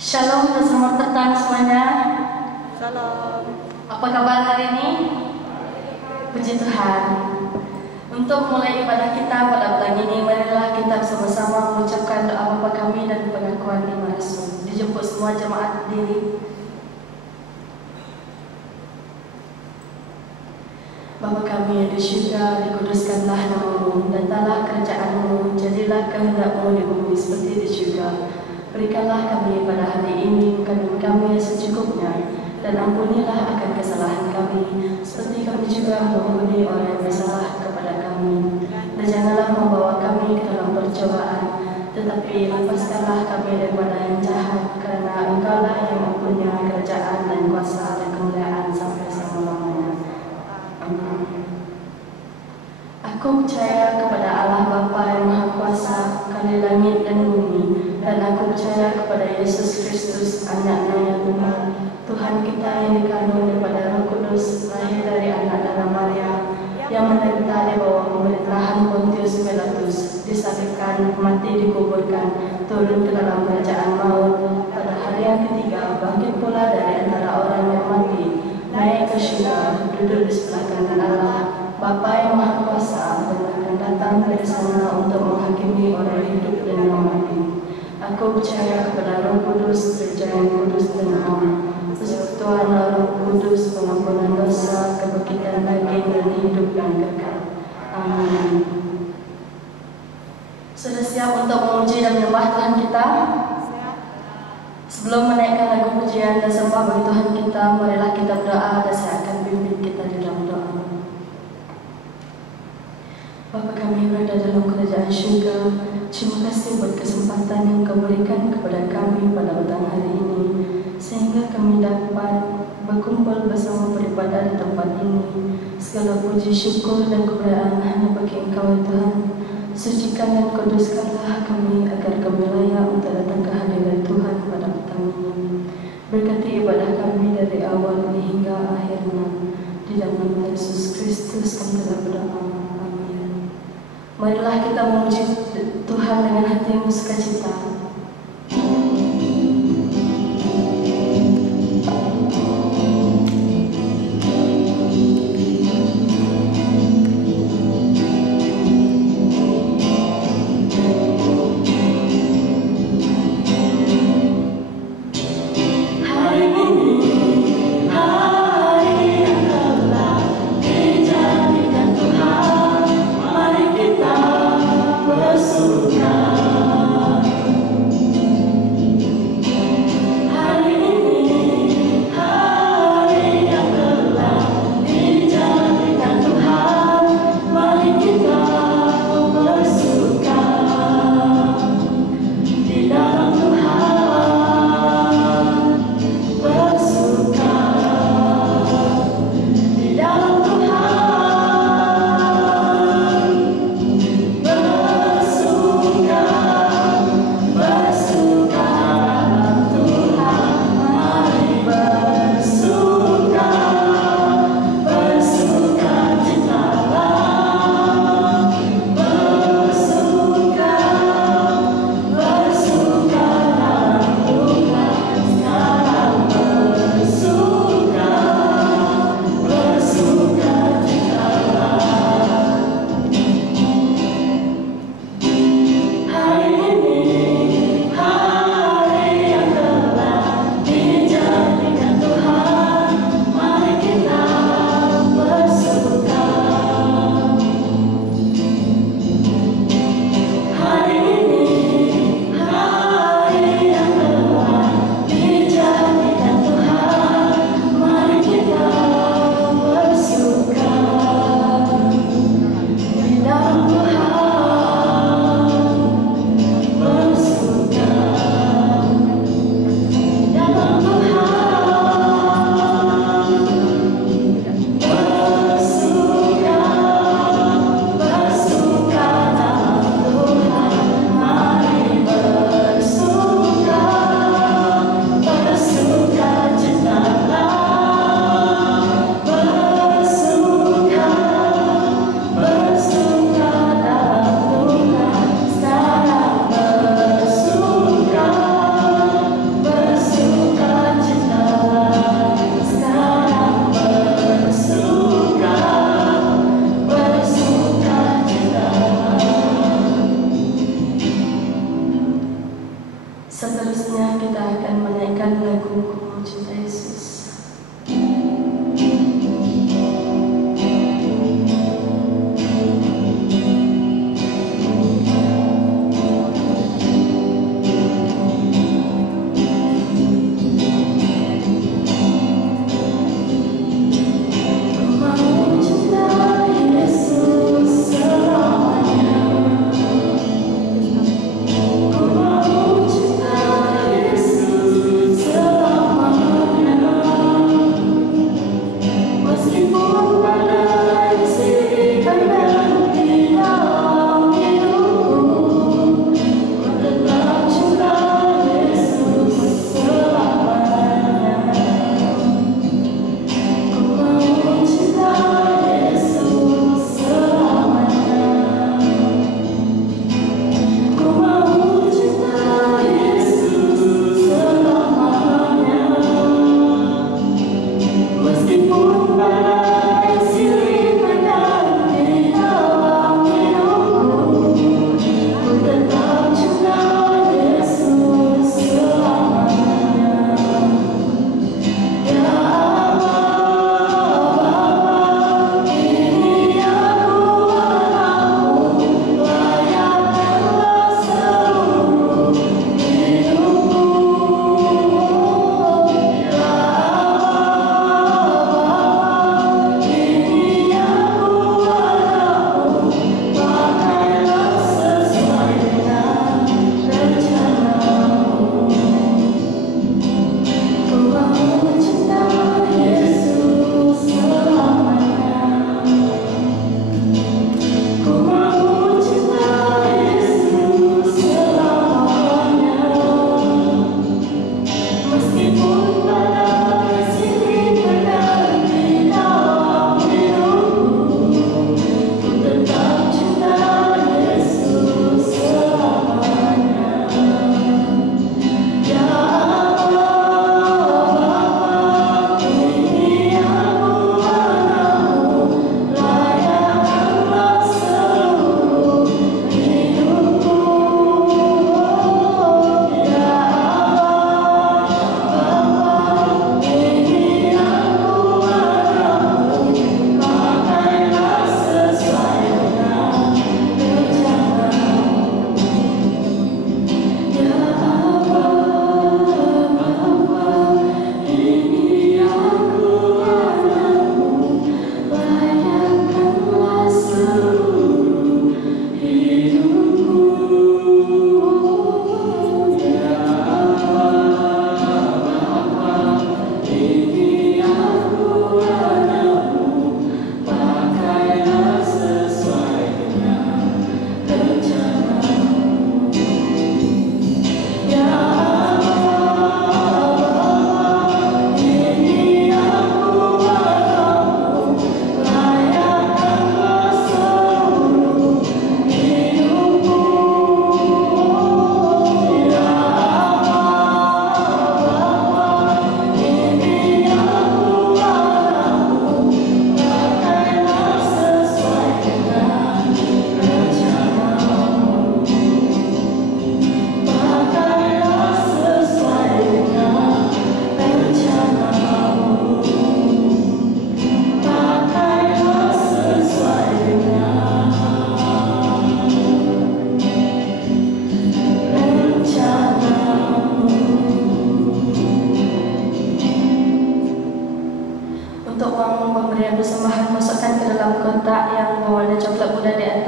Shalom dan selamat datang semuanya. Salam. Apa kabar hari ini? Puji Tuhan. Untuk mulai ibadah kita pada petang ini, marilah kita bersama-sama mengucapkan doa Bapa kami dan pengakuan iman Rasul. Dijemput semua jemaat berdiri. Bapa kami yang di syurga, dikuduskanlah nama-Mu, datanglah kerajaan-Mu, jadilah kehendak-Mu di bumi seperti di syurga. Berikanlah kami pada hari ini makanan kami yang secukupnya, dan ampunilah akan kesalahan kami, seperti kami juga mengampuni orang yang bersalah kepada kami. Dan janganlah membawa kami ke dalam percobaan, tetapi lepaskanlah kami daripada yang jahat, karena Engkaulah yang mempunyai kerajaan dan kuasa dan kemuliaan sampai selama-lamanya. Amin. Aku percaya kepada Allah Bapa yang Maha Kuasa, Kali langit dan bumi, dan aku percaya kepada Yesus Kristus, Anak-Nya Tuhan, Tuhan kita yang dikandung daripada Roh Kudus, lahir dari anak darah Maria, yang menderita di bawah pemerintahan Pontius Pilatus, disalibkan, mati, dikuburkan, turun ke dalam kerajaan maut, pada hari yang ketiga bangkit pula dari antara orang yang mati, naik ke syurga, duduk di sebelah kanan Allah, Bapa yang Maha Kuasa, dan akan datang dari sana untuk menghakimi orang hidup dan yang mati. Aku percaya kepada Roh Kudus, Gereja yang kudus dan am, persekutuan Roh Kudus, pengampunan dosa, kebangkitan daging dan hidup yang kekal. Amin. Sudah siap untuk memuji dan menyembah Tuhan kita? Sebelum menaikkan lagu pujian dan sembah bagi Tuhan kita, marilah kita berdoa dan saya akan pimpin kita di dalam doa. Bapa kami berada dalam kerajaan syurga, terima kasih buat kesempatan yang Kau berikan kepada kami pada petang hari ini, sehingga kami dapat berkumpul bersama beribadah di tempat ini. Segala puji, syukur dan kemuliaan hanya bagi Engkau ya Tuhan. Sucikan dan kuduskanlah kami agar kami layak untuk datang ke hadirat Tuhan pada petang ini. Berkati ibadah kami dari awal hingga akhirnya. Di dalam nama Yesus Kristus kami telah berdoa. Marilah kita memuji Tuhan dengan hati yang sukacita. Surga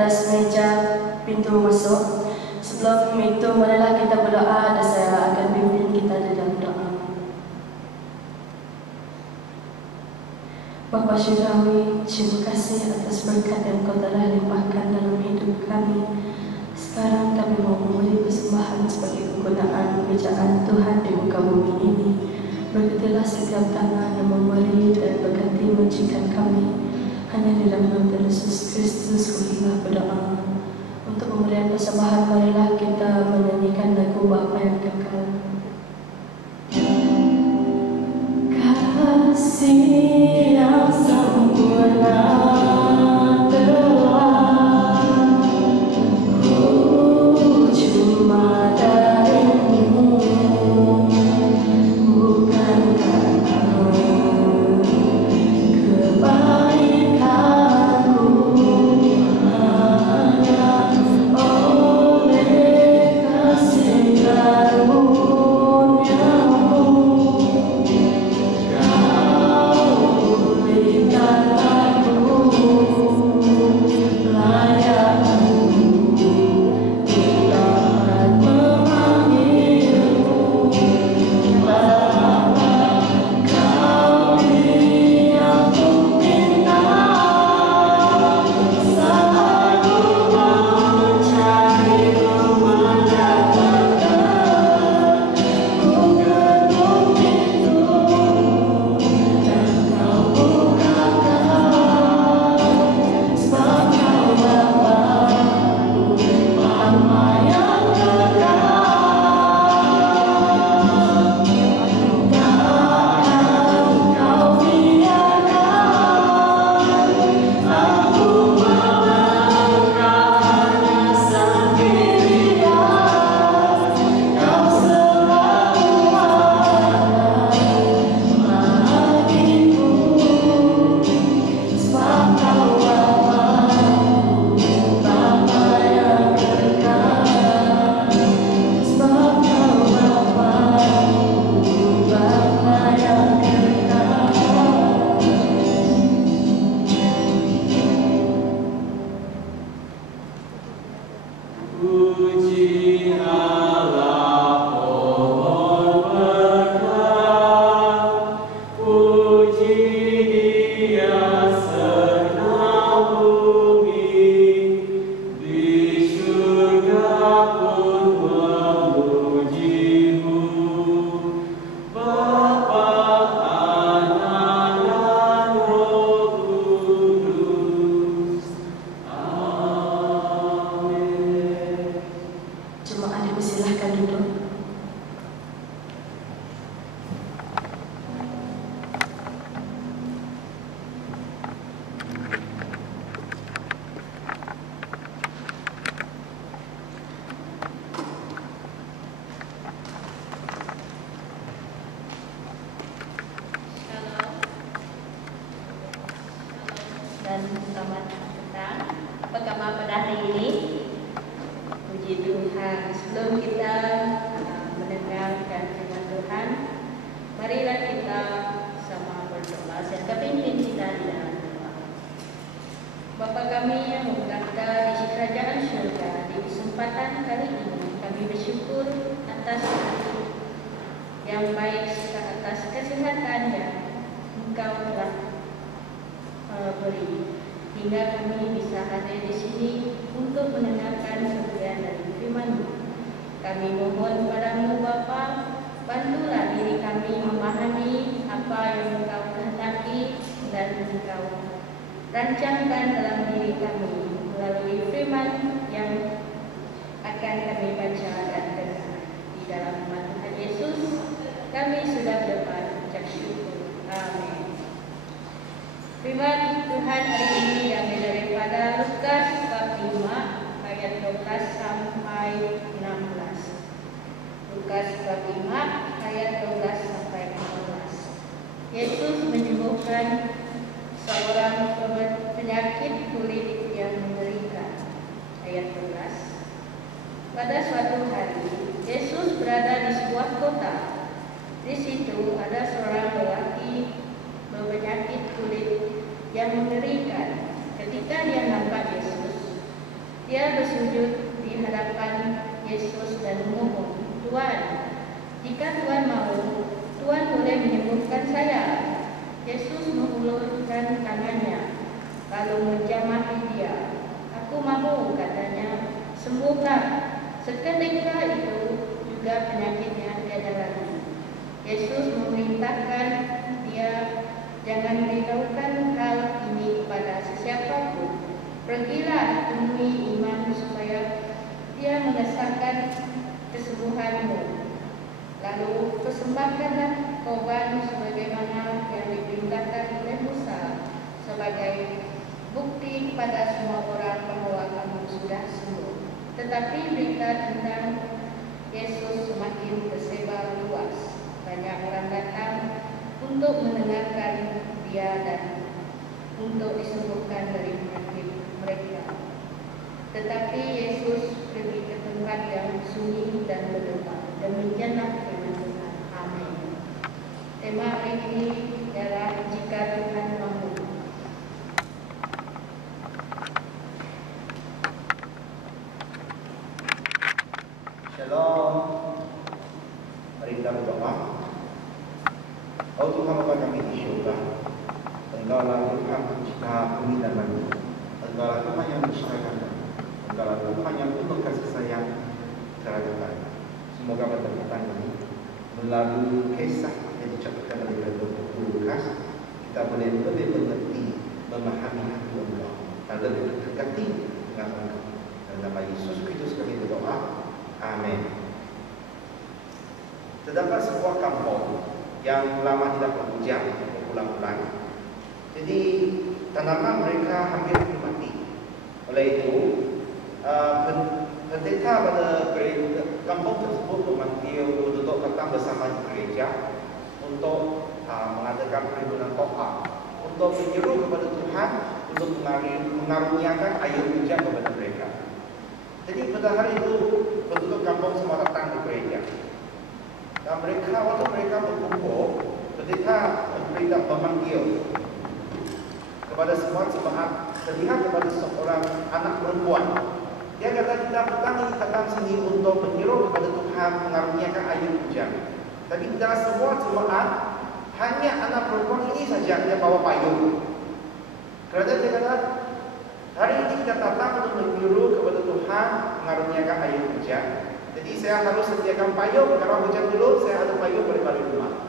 atas meja pintu masuk. Sebelum itu, marilah kita berdoa dan saya akan pimpin kita dalam doa. Bapa Syurgawi, terima kasih atas berkat yang Kau telah limpahkan dalam hidup kami. Sekarang kami mau memberi persembahan sebagai penggunaan kerajaan Tuhan di muka bumi ini. Berkatilah setiap tangan yang memberi dan berkati majikan kami. Hanya di dalam nama Yesus Kristus kuhilah berdoa. Untuk pemberian persembahan, marilah kita menyanyikan lagu Bapa yang kekal. Kasih yang sempurna telah ku cuma darimu, bukan karena kebaikanku, hanya oleh kasih karunia-Mu. Dan selamat petang. Apa kabar pada hari ini? Puji Tuhan. Sebelum kita mendengarkan firman Tuhan, marilah kita sama berdoa. Saya akan pimpin kita di dalam doa. Bapa kami yang berada di kerajaan surga, di kesempatan kali ini kami bersyukur atas hari yang baik, atas kesehatan yang Engkau telah beri, hingga kami bisa hadir di sini untuk mendengarkan sebagian dari firman-Mu. Kami mohon padamu Bapa, bantulah diri kami memahami apa yang Engkau kehendaki dan Engkau rancangkan dalam diri kami melalui firman yang akan kami baca dan dengar. Di dalam nama Tuhan Yesus kami sudah berdoa ucap syukur. Amin. Firman Tuhan hari ini diambil daripada Lukas bab 5 ayat 12 sampai 16. Lukas bab 5 ayat 12 sampai 16. Yesus menyembuhkan seorang penyakit kulit yang mengerikan. Ayat 12. Pada suatu hari, Yesus berada di sebuah kota. Di situ ada seorang lelaki berpenyakit kulit yang mengerikan. Ketika dia nampak Yesus, Dia bersujud di hadapan Yesus dan memohon, "Tuhan, jika Tuhan mau, Tuhan boleh menyembuhkan saya." Yesus mengulurkan tangannya, lalu menjamahi dia. "Aku mahu," katanya, "sembuhlah." Seketika itu juga penyakitnya tiada lagi. Yesus memerintahkan dia jangan beritahukan hal ini kepada sesiapapun. "Pergilah, temui imam supaya dia mengesahkan kesembuhanmu. Lalu persembahkanlah korban sebagaimana yang diperintahkan oleh Musa sebagai bukti kepada semua orang bahwa kamu sudah sembuh." Tetapi berita tentang Yesus semakin tersebar luas. Banyak orang datang untuk mendengarkan dia dan untuk disembuhkan dari penyakit mereka. Tetapi Yesus pergi ke tempat yang sunyi dan berdoa. Demikianlah firman Tuhan. Amin. Tema hari ini adalah jika Tuhan mampu. Shalom. Mari kita berdoa. Oh Tuhan Bapa kami di syurga, Engkaulah Tuhan pencipta bumi dan langit. Engkaulah Tuhan yang menciptakan kami. Engkaulah Tuhan yang penuh kasih sayang terhadap kami. Semoga pada petang ini melalui kisah yang dicatatkan oleh Dr. Lukas, kita boleh lebih mengerti, memahami hati Engkau dan lebih mendekati dengan Engkau. Dalam nama Yesus Kristus kami berdoa. Amin. Terdapat sebuah kampung yang lama tidak berhujan berulang-ulang. Jadi tanaman mereka hampir mati. Oleh itu, pendeta pada kampung tersebut memanggil penduduk datang bersama di gereja untuk mengadakan perhimpunan doa untuk menyeru kepada Tuhan untuk mengaruniakan air hujan kepada mereka. Jadi pada hari itu penduduk kampung semua datang ke gereja. Dan mereka waktu mereka berkumpul, pendeta memanggil kepada semua jemaat, terlihat kepada seorang anak perempuan. Dia kata, "Kita datang sini untuk menyeru kepada Tuhan mengaruniakan air hujan." Tapi di dalam semua jemaat, hanya anak perempuan ini saja yang bawa payung. Kerana dia kata, "Hari ini kita datang untuk menyeru kepada Tuhan mengaruniakan air hujan. Jadi saya harus sediakan payung. Kalau hujan dulu, saya ada payung balik rumah."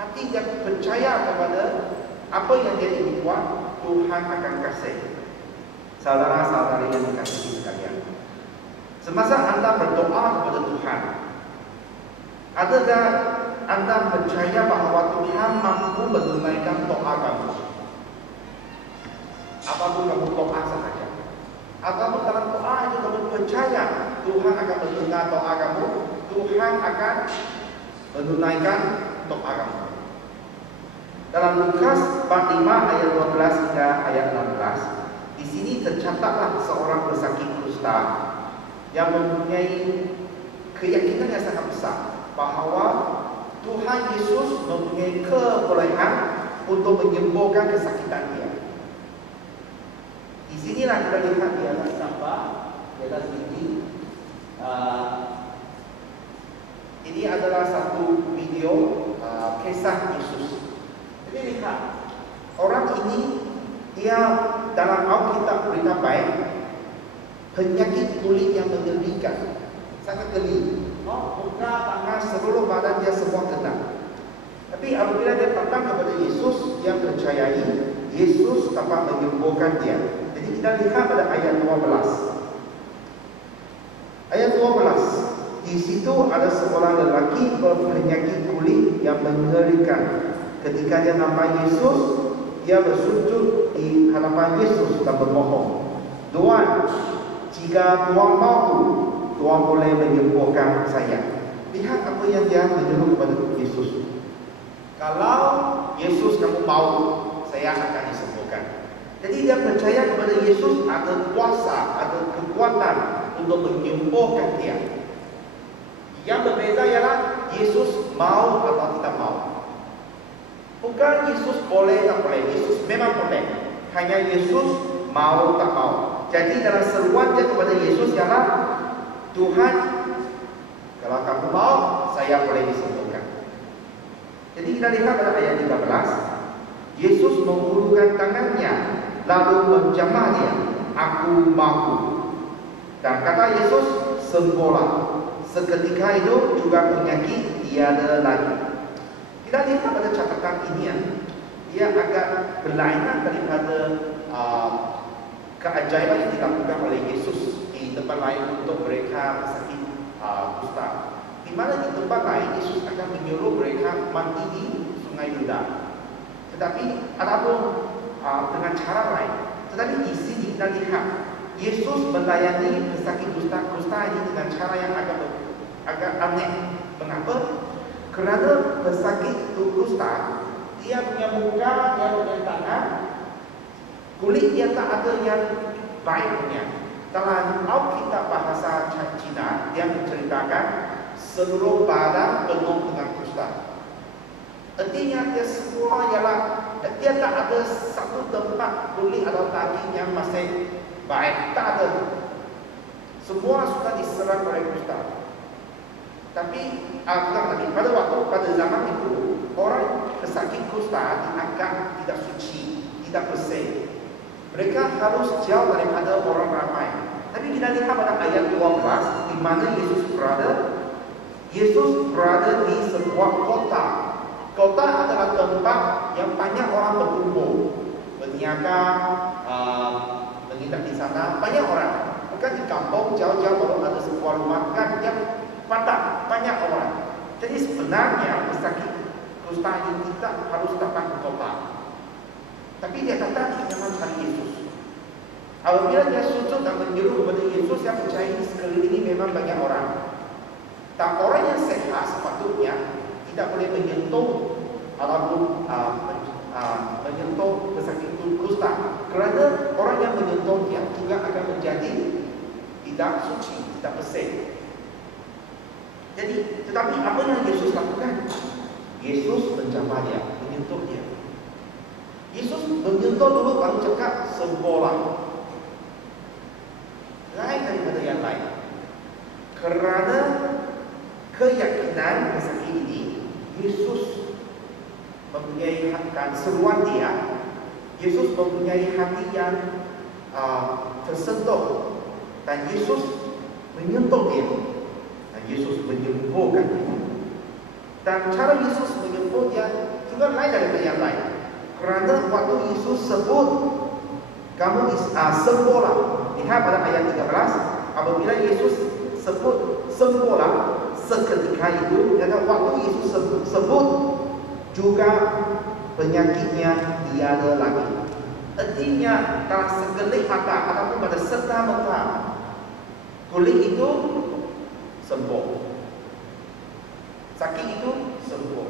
Hati dia percaya kepada apa yang dia ingin buat, Tuhan akan kasih. Saudara-saudari yang dikasihi sekalian, semasa anda berdoa kepada Tuhan, adakah anda percaya bahawa Tuhan mampu menunaikan doa kamu? Apapun kamu doa sahaja, apapun dalam doa itu kamu percaya Tuhan akan mendengar doa kamu, Tuhan akan menunaikan doa kamu. Dalam Lukas bab 5 ayat 12 hingga ayat 16, di sini tercatatlah seorang pesakit kusta yang mempunyai keyakinan yang sangat besar bahawa Tuhan Yesus mempunyai kebolehan untuk menyembuhkan kesakitan dia. Di sinilah kita lihat di atas gambar, di atas ini. Ini adalah satu video kisah Yesus. Jadi lihat, orang ini dia dalam Alkitab berita baik, penyakit kulit yang mengerikan, sangat geli. Muka, tangan, seluruh badan dia semua kena. Tapi apabila dia datang kepada Yesus, dia percayai Yesus dapat menyembuhkan dia. Jadi kita lihat pada ayat 12. Ayat 12. Di situ ada seorang lelaki berpenyakit kulit yang mengerikan. Ketika dia nampak Yesus, dia bersujud di hadapan Yesus dan bermohon, "Tuhan, jika Tuhan mau, Tuhan boleh menyembuhkan saya." Lihat apa yang dia menyeru kepada Yesus. "Kalau Yesus kamu mau, saya akan disembuhkan." Jadi dia percaya kepada Yesus ada kuasa, ada kekuatan untuk menyembuhkan dia. Yang berbeza ialah Yesus mau atau tidak mau. Bukan Yesus boleh tak boleh, Yesus memang boleh. Hanya Yesus mau tak mau. Jadi dalam seruan dia kepada Tuhan, kalau kamu mau, saya boleh disembuhkan. Jadi kita lihat pada ayat 13, Yesus mengulurkan tangannya lalu menjamah dia, aku mampu. Dan kata Yesus, sembuhlah. Seketika itu juga penyakit tiada lagi. Kita lihat pada catatan ini, dia agak berlainan daripada keajaiban yang dilakukan oleh Yesus di tempat lain untuk mereka sakit kusta. Di mana di tempat lain Yesus akan menyuruh mereka mandi di Sungai Yordan. Tetapi adapun dengan cara lain. Tetapi di sini kita lihat Yesus melayani pesakit kusta ini dengan cara yang agak aneh. Mengapa? Kerana pesakit kusta, dia punya muka, dia punya tangan, kulit dia tak ada yang baik punya. Dalam Alkitab bahasa Cina, dia menceritakan seluruh badan penuh dengan kusta. Artinya dia semua ialah, dia tak ada satu tempat kulit atau daging yang masih baik. Tak ada. Semua sudah diserang oleh kusta. Tapi pada zaman itu, orang pesakit kusta dianggap tidak suci, tidak bersih. Mereka harus jauh daripada orang ramai. Tapi kita lihat pada ayat 12, di mana Yesus berada. Yesus berada di sebuah kota. Kota adalah tempat yang banyak orang berkumpul, berniaga, menginap di sana. Banyak orang. Bukan di kampung, jauh-jauh baru ada sebuah rumah kan yang padat, banyak orang. Jadi sebenarnya pesakit kusta ini tidak harus datang ke kota. Tapi dia datang dengan cari Yesus. Apabila dia sujud dan menyuruh kepada Yesus, yang percaya di sekeliling ini memang banyak orang. Dan orang yang sehat sepatutnya tidak boleh menyentuh ataupun menyentuh pesakit kusta. Kerana orang yang menyentuhnya juga akan menjadi tidak suci, tidak bersih. Jadi, tetapi apa yang Yesus lakukan? Yesus menjamah dia, menyentuh dia. Yesus menyentuh dulu baru cakap sembuhlah. Lain daripada yang lain. Kerana keyakinan pesakit ini, Yesus mempunyai seruan dia. Yesus mempunyai hati yang tersentuh. Dan Yesus menyentuh dia. Dan Yesus menyembuhkan dia. Dan cara Yesus menyembuh dia juga lain daripada yang lain. Kerana waktu Yesus sebut, kamu sembuhlah. Lihat pada ayat 13, apabila Yesus sebut sembuhlah, seketika itu, dan waktu Yesus sebut juga penyakitnya tiada lagi. Artinya dalam sekelip mata ataupun pada serta-merta kulit itu sembuh, sakit itu sembuh.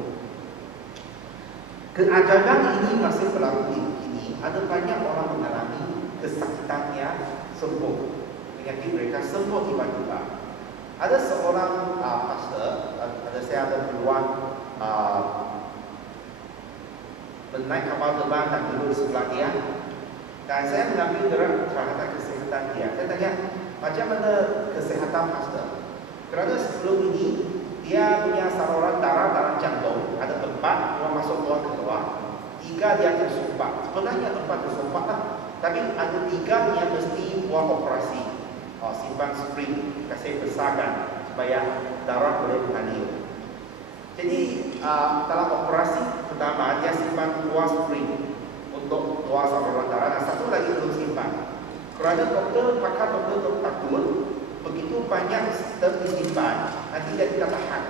Keajaiban ini masih berlaku ini. Ada banyak orang mengalami kesakitannya sembuh, penyakit mereka sembuh tiba-tiba. Ada seorang pastor, saya ada peluang naik kapal terbang dan duduk di sebelah dia. Dan saya mengambil gerak terhadap kesehatan dia. Saya tanya, macam mana kesehatan pastor? Kerana sebelum ini dia punya saluran darah dalam jantung, ada 4, 2 masuk, 2 keluar. 3 dia tersumbat. Sebenarnya 4 tersumbat lah. Tapi ada 3 yang mesti buat operasi. Simpan spring, kasih besarkan supaya darah boleh mengalir. Jadi dalam operasi pertama dia simpan 2 spring untuk 2 saluran darah dan 1 lagi belum simpan. Kerana pakar doktor takut begitu banyak disimpan, nanti dia tidak tahan.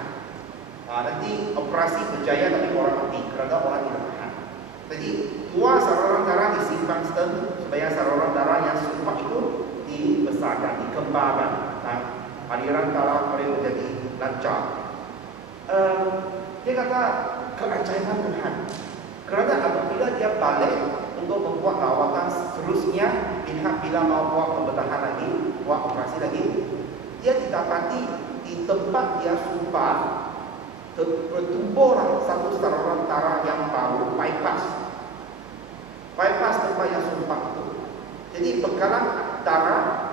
Nanti operasi berjaya tapi orang mati kerana orang tidak tahan. Jadi 2 saluran darah disimpan supaya saluran darah yang sumbat itu dibesarkan, dikembangkan dan aliran darah boleh menjadi lancar. Dia kata keajaiban Tuhan. Kerana apabila dia balik untuk membuat rawatan seterusnya, lihat bila mau buat pembedahan lagi, buat operasi lagi, dia didapati di tempat dia sumpah bertumbuhlah satu saluran darah yang baru, bypass tempat yang sumpah itu. Jadi bekalan darah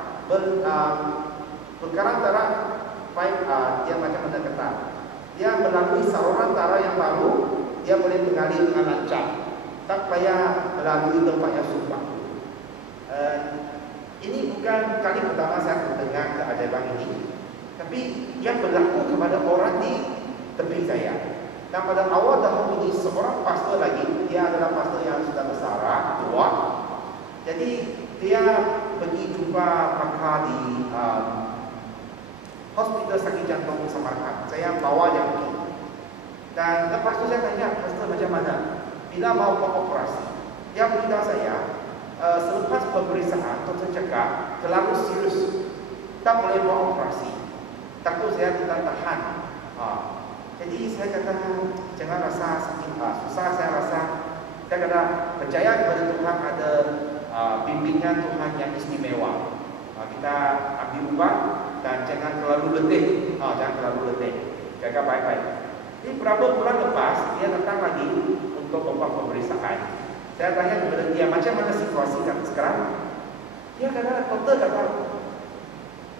Perkara darah pipe dia macam mana kata? Dia melalui saluran darah yang baru, dia boleh mengalir dengan lancar. Tak payah melalui tempat yang sumpah. Ini bukan kali pertama saya mendengar keajaiban ini, tapi yang berlaku kepada orang di tepi saya. Dan pada awal tahun ini seorang pastor lagi, dia adalah pastor yang sudah besar, tua. Jadi dia pergi jumpa pakar di hospital sakit jantung Samarkand. Saya bawa dia pergi. Dan lepas itu saya tanya, pastor macam mana? Bila mau operasi, dia beritahu saya, selepas pemeriksaan, doktor cakap terlalu serius, tak boleh buat operasi. Takut saya tidak tahan. Jadi saya kata, jangan rasa sakit, susah saya rasa. Saya kata, percaya kepada Tuhan ada bimbingan Tuhan yang istimewa. Kita ambil ubat dan jangan terlalu letih. Jangan terlalu letih. Jaga baik-baik. Ini berapa bulan lepas, dia datang lagi untuk membuat pemeriksaan. Saya tanya kepada dia, macam mana situasi sekarang? Dia kata, doktor kata,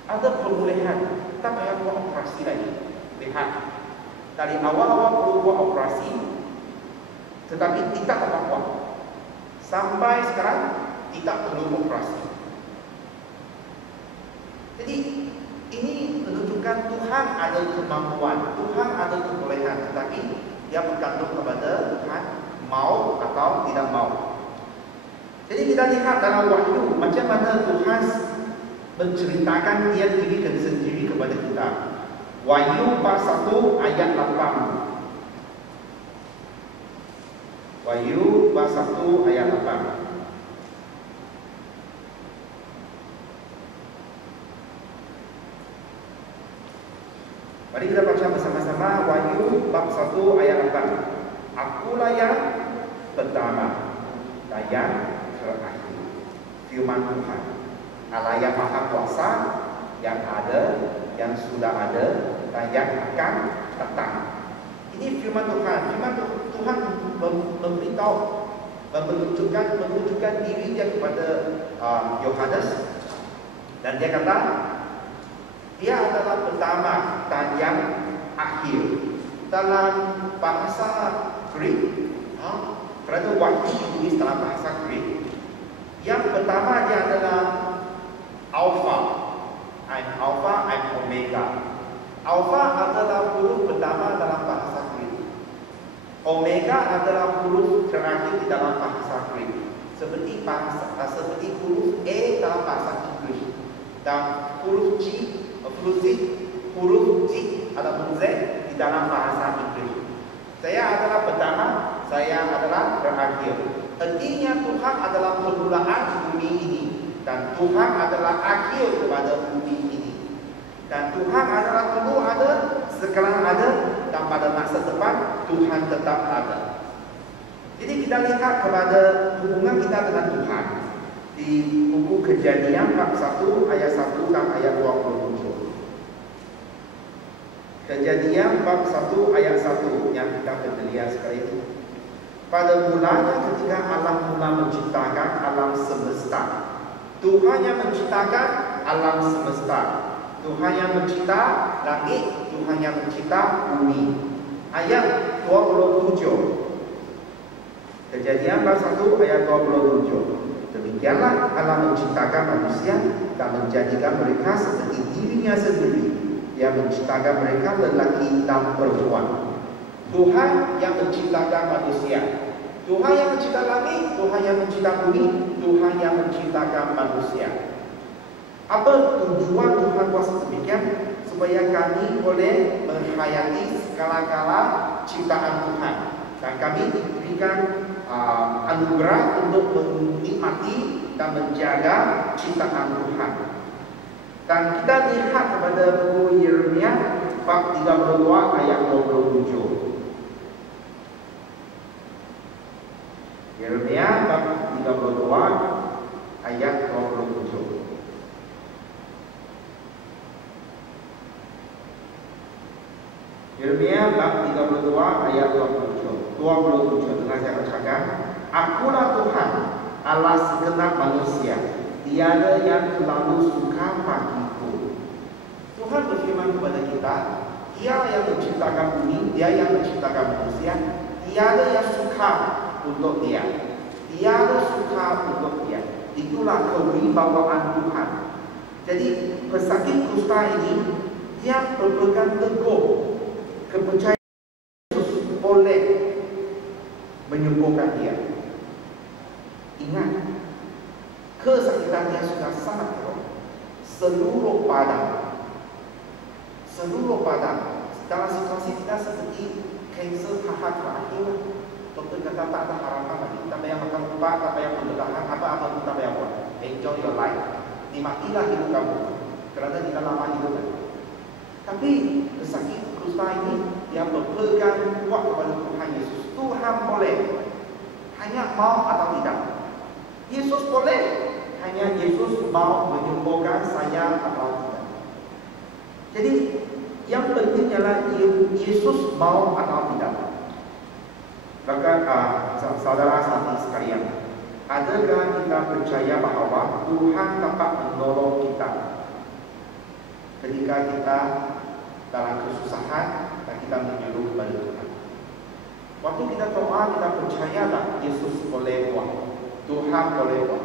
ada pemulihan, tak payah buat operasi lagi. Lihat, dari awal-awal perlu buat operasi, tetapi tidak apa-apa. Sampai sekarang, tidak perlu operasi. Jadi, ini menunjukkan Tuhan ada kemampuan, Tuhan ada kebolehan, tetapi dia bergantung kepada Tuhan mau atau tidak mau. Jadi kita lihat dalam Wahyu macam mana Tuhan menceritakan dia diri sendiri kepada kita. Wahyu bab 1 ayat 8. Wahyu bab 1 ayat 8. Mari kita baca bersama-sama Wahyu bab 1 ayat 8. Akulah yang pertama dan yang terakhir, firman Tuhan, Allah yang Maha Kuasa, yang ada, yang sudah ada, dan yang akan datang. Ini firman Tuhan. Firman Tuhan memberitahu, menunjukkan diri dia kepada Yohanes, dan dia kata, dia adalah pertama dan yang akhir. Dalam bahasa Greek, kerana Wahyu ditulis dalam bahasa Greek, yang pertama dia adalah Alpha. I'm Alpha, I'm Omega. Alpha adalah huruf pertama dalam bahasa Greek. Omega adalah huruf terakhir di dalam bahasa Greek. Seperti huruf A dalam bahasa Inggris. Dan huruf G ataupun Z di dalam bahasa Inggris. Saya adalah pertama, saya adalah terakhir. Artinya Tuhan adalah permulaan bumi ini, dan Tuhan adalah akhir kepada bumi ini. Dan Tuhan adalah dulu ada, sekarang ada, dan pada masa depan Tuhan tetap ada. Jadi kita lihat kepada hubungan kita dengan Tuhan di buku Kejadian bab 1 ayat 1 dan ayat 27. Kejadian bab 1 ayat 1 yang kita lihat sekali itu. Pada mulanya ketika Allah mula menciptakan alam semesta, Tuhan yang menciptakan alam semesta, Tuhan yang mencipta langit, Tuhan yang mencipta bumi. Ayat 27. Kejadian bab 1 ayat 27. Demikianlah Allah menciptakan manusia dan menjadikan mereka seperti dirinya sendiri. Dia menciptakan mereka lelaki dan perempuan. Tuhan yang menciptakan manusia, Tuhan yang mencipta langit, Tuhan yang mencipta bumi, Tuhan yang menciptakan manusia. Apa tujuan Tuhan buat demikian? Supaya kami boleh menghayati segala-gala ciptaan Tuhan, dan kami diberikan anugerah untuk menikmati dan menjaga ciptaan Tuhan. Dan kita lihat kepada buku Yeremia bab 32 ayat 27. Yeremia bab 32 ayat 27. Yeremia bab 32 ayat 27. Dengar saya bacakan. Akulah Tuhan, Allah segenap manusia. Tiada yang terlalu suka bagiku. kita, Dia yang menciptakan bumi, Dia yang menciptakan manusia. Tiada yang suka untuk Dia. Tiada suka untuk Dia. Itulah kewibawaan Tuhan. Jadi pesakit kusta ini dia berpegang teguh kepercayaan Yesus boleh menyembuhkan dia. Ingat, kesakitannya sudah sangat keras. Seluruh badan dalam situasi kita seperti kanser tahap terakhir. Doktor kata tak ada harapan lagi. Tak payah makan obat, tak payah pendedahan, apa-apa pun tak payah buat. Enjoy your life. Nikmatilah hidup kamu, kerana kita lama hidup lagi. Tapi pesakit kusta ini dia berpegang kuat kepada Tuhan Yesus. Tuhan boleh, hanya mau atau tidak. Yesus boleh, hanya Yesus mau menyembuhkan saya atau tidak. Jadi yang penting adalah Yesus mau atau tidak. Maka saudara-saudari sekalian, adakah kita percaya bahawa Tuhan dapat menolong kita ketika kita dalam kesusahan dan kita menyeru kepada Tuhan? Waktu kita doa, kita percaya tak Yesus boleh buat, Tuhan boleh buat.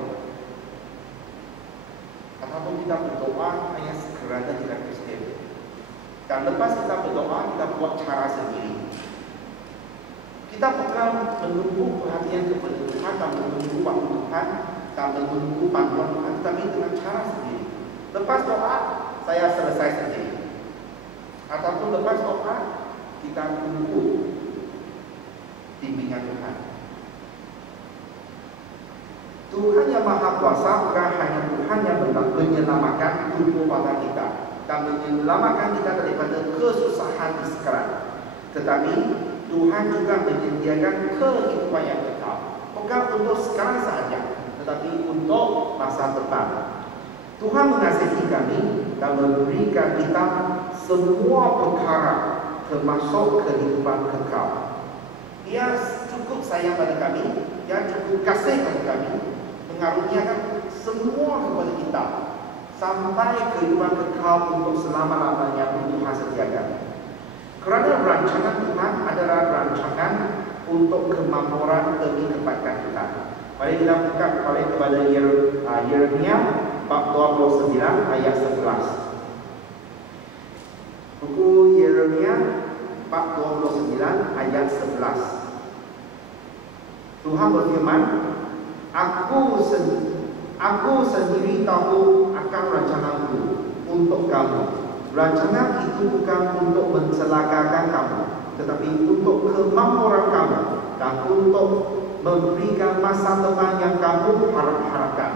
Ataupun kita berdoa hanya sekiranya kita Kristian, dan lepas kita berdoa, kita buat cara sendiri. Kita bukan menunggu perhatian kepada Tuhan dan menunggu waktu Tuhan dan menunggu bantuan Tuhan, tetapi dengan cara sendiri. Lepas doa, saya selesai sendiri. Ataupun lepas doa, kita tunggu bimbingan Tuhan. Tuhan yang Maha Kuasa bukan hanya Tuhan yang menyelamatkan tubuh badan kita dan menyelamatkan kita daripada kesusahan di sekarang, tetapi Tuhan juga menyediakan kehidupan yang kekal, bukan untuk sekarang sahaja, tetapi untuk masa depan. Tuhan mengasihi kami dan memberikan kita semua perkara, termasuk kehidupan kekal. Dia cukup sayang pada kami, Dia cukup kasih pada kami, mengaruniakan semua kepada kita, sampai kehidupan kekal untuk selama-lamanya pun Tuhan sediakan. Kerana rancangan Tuhan adalah rancangan untuk kemakmuran demi kebaikan kita. Mari kita buka balik kepada Yeremia bab 29 ayat 11. Buku Yeremia bab 29 ayat 11. Tuhan berfirman, Aku sendiri tahu akan rancanganku untuk kamu. Rancangan itu bukan untuk mencelakakan kamu, tetapi untuk kemakmuran kamu dan untuk memberikan masa depan yang kamu harapkan.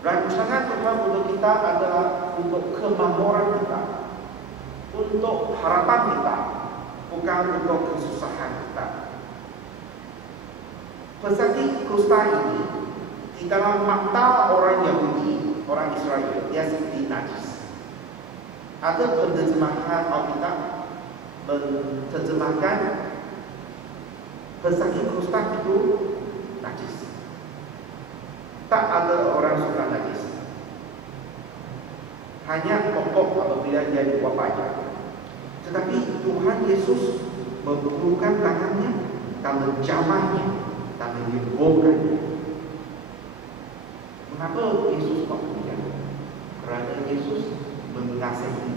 Rancangan Tuhan untuk kita adalah untuk kemakmuran kita, untuk harapan kita, bukan untuk kesusahan kita. Pesakit kusta ini di dalam mata orang Yahudi, orang Israel, dia seperti najis. Ada penerjemahan Alkitab menerjemahkan pesakit kusta itu najis. Tak ada orang suka najis, hanya pokok apabila dia dibuat banyak. Tetapi Tuhan Yesus membulukan tangannya dan menjamahnya dan menyembuhkannya. Mengapa Yesus buat demikian? Kerana Yesus mengasihi.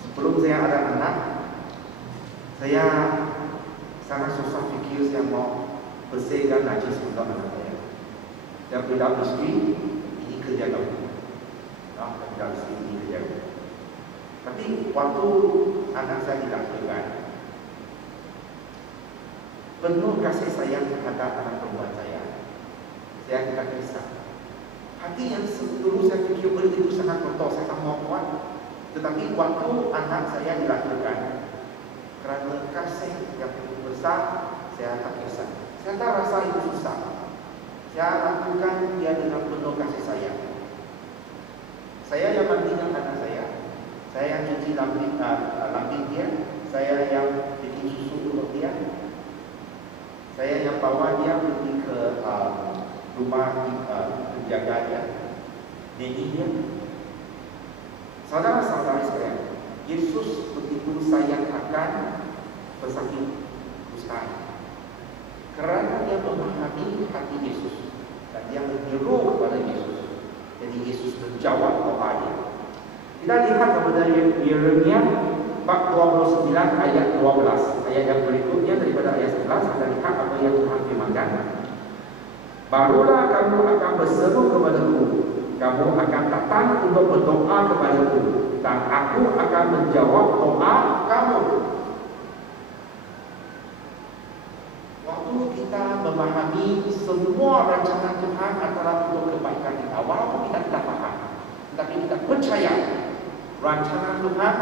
Sebelum saya ada anak, saya sangat susah fikir saya mau bersihkan najis untuk anak saya. Saya beritahu isteri, ini kerja kamu. Kerja isteri, ini kerja kamu. Tapi waktu anak saya dilahirkan, penuh kasih sayang terhadap anak perempuan saya tidak kisah. Hati yang dulu saya fikir itu sangat kotor, saya tak mau kuat. Tetapi waktu anak saya dilahirkan, kerana kasih yang begitu besar, saya tak kisah. Saya tak rasa itu susah. Saya lakukan dia dengan penuh kasih sayang. Saya yang mandikan anak saya yang cuci lambing dia, saya yang bikin susu untuk dia, saya yang bawa dia pergi ke rumah penjaga dia. Dia. Saudara-saudara sekalian, Yesus begitu sayang akan pesakit kusta, kerana dia memahami hati Yesus dan dia menyeru kepada Yesus. Jadi Yesus menjawab doanya. Kita lihat kepada Yeremia bab 29 ayat 12. Ayat yang berikutnya daripada ayat 11, kita lihat apa yang Tuhan firmankan. Barulah kamu akan berseru kepadaku, kamu akan datang untuk berdoa kepadaku, dan aku akan menjawab doa kamu. Waktu kita memahami semua rencana Tuhan adalah untuk kebaikan kita, walaupun kita tidak faham, tetapi kita percaya rancangan Tuhan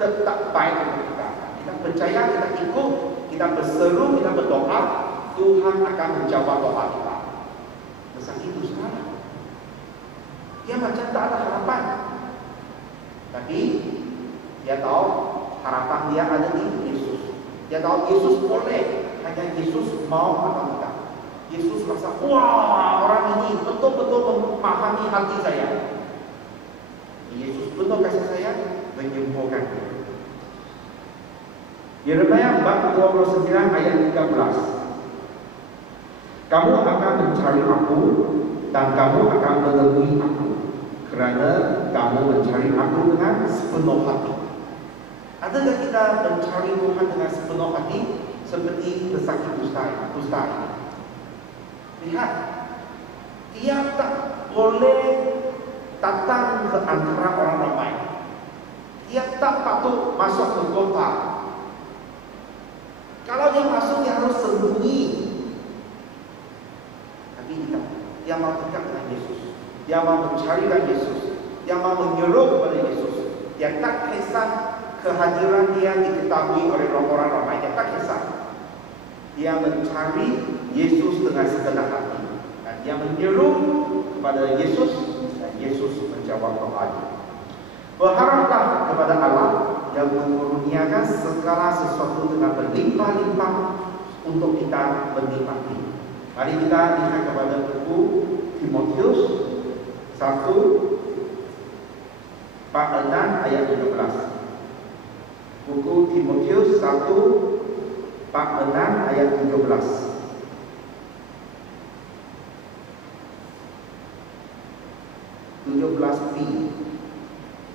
tetap baik untuk kita. Kita percaya, kita ikut, kita berseru, kita berdoa, Tuhan akan menjawab doa kita. Besar itu sekarang. Dia macam tak ada harapan, tapi dia tahu harapan dia ada di Yesus. Dia tahu Yesus boleh, hanya Yesus mau atau tidak. Yesus rasa, wah, orang ini betul-betul memahami hati saya. Yesus betul kasih saya menyembuhkan dia. Yeremia bab 29 ayat 13. Kamu akan mencari aku dan kamu akan menemui aku, kerana kamu mencari aku dengan sepenuh hati. Adakah kita mencari Tuhan dengan sepenuh hati seperti pesakit kusta ini? Lihat, dia tak boleh datang ke antara orang ramai. Dia tak patut masuk ke kota. Kalau dia masuk, dia harus sembunyi. Tapi tidak. Dia mau dekat dengan Yesus. Dia mau mencarikan Yesus. Dia mau menyeru kepada Yesus. Dia tak kisah kehadiran dia diketahui oleh orang ramai. Dia tak kisah. Dia mencari Yesus dengan segenap hati. Dan dia menyeru kepada Yesus. Dan Yesus menjawab doanya. Berharaplah kepada Allah yang mengurniakan segala sesuatu dengan berlimpah-limpah untuk kita menikmati. Mari kita lihat kepada buku Timotius 1 bab 6 ayat 17. Buku Timotius 1 bab 6 ayat 17.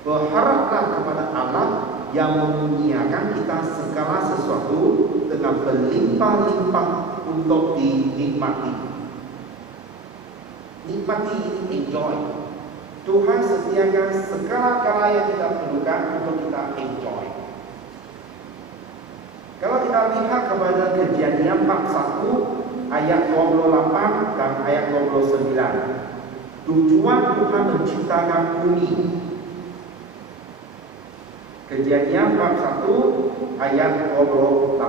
Berharaplah kepada Allah yang mengurniakan kita segala sesuatu dengan berlimpah-limpah untuk dinikmati. Nikmati ini enjoy. Tuhan sediakan segala-gala yang kita perlukan untuk kita enjoy. Kalau kita lihat kepada Kejadian bab 1 ayat 28 dan ayat 29, tujuan Tuhan menciptakan bumi. Kejadian bab 1 ayat 28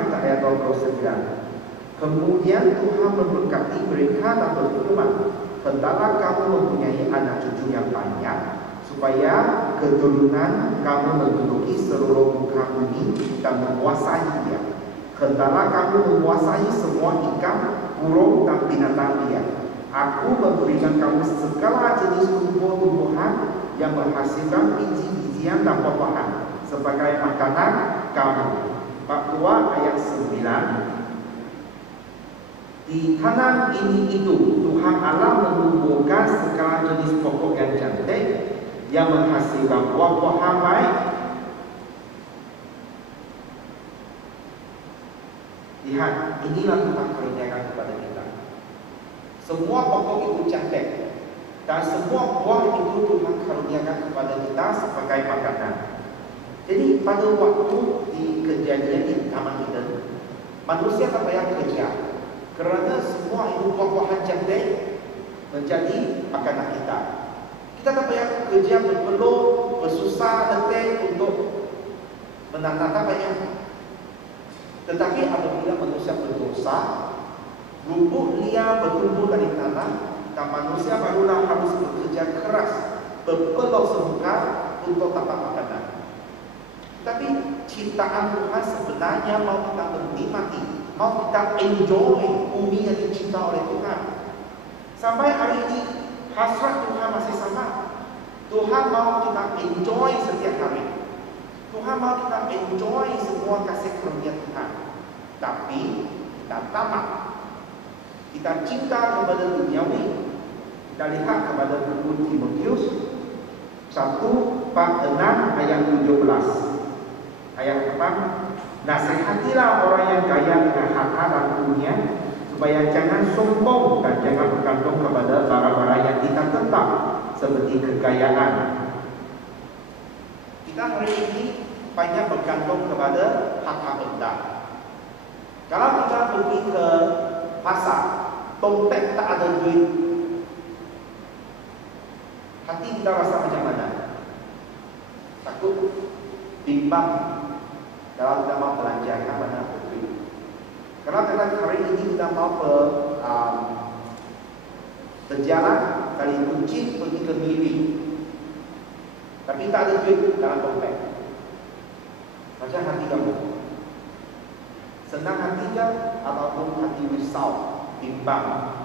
hingga ayat 29. Kemudian Tuhan memberkati mereka dan berfirman, hendaklah kamu mempunyai anak cucu yang banyak, supaya keturunan kamu menduduki seluruh muka bumi dan menguasai dia. Hendaklah kamu menguasai semua ikan, burung dan binatang liar. Aku memberikan kamu segala jenis tumbuh-tumbuhan yang menghasilkan biji-bijian dan buah-buahan sebagai makanan kamu. Bab 2 ayat 9. Di tanah ini itu Tuhan Allah menumbuhkan segala jenis pokok yang cantik yang menghasilkan buah-buahan baik. Lihat, inilah Tuhan karuniakan kepada kita. Semua pokok itu cantik dan semua buah itu Tuhan karuniakan kepada kita sebagai makanan. Jadi pada waktu di Kejadian di Taman Eden, manusia tak payah kerja, kerana semua itu buah-buahan cantik menjadi makanan kita. Kita tak payah kerja berpeluh, bersusah letih untuk menanam, tak payah. Tetapi apabila manusia berdosa, rumput liar bertumbuh dari tanah, dan manusia barulah harus bekerja keras, berpeluh semuka untuk dapat makanan. Tapi ciptaan Tuhan sebenarnya mau kita menikmati, mau kita enjoy bumi yang dicipta oleh Tuhan. Sampai hari ini hasrat Tuhan masih sama. Tuhan mau kita enjoy setiap hari. Tuhan mau kita enjoy semua kasih karunia Tuhan. Tapi kita tamak. Kita cinta kepada duniawi. Kita lihat kepada buku Timotius 1:6 ayat 17. Ayat apa? Nasihatilah orang yang kaya dengan harta dan dunia, supaya jangan sombong dan jangan bergantung kepada barang-barang yang tidak tetap seperti kekayaan. Kita hari ini banyak bergantung kepada harta benda. Kalau kita pergi ke pasar, dompet tak ada duit, hati kita rasa macam mana? Takut, bimbang. Kalau kita mau belanjakan mana duit. Kalau kita hari ini kita mau berjalan dari Kuching pergi ke Miri, tapi tak ada duit dalam dompet, macam hati kamu? Senang hatinya ataupun hati risau, bimbang?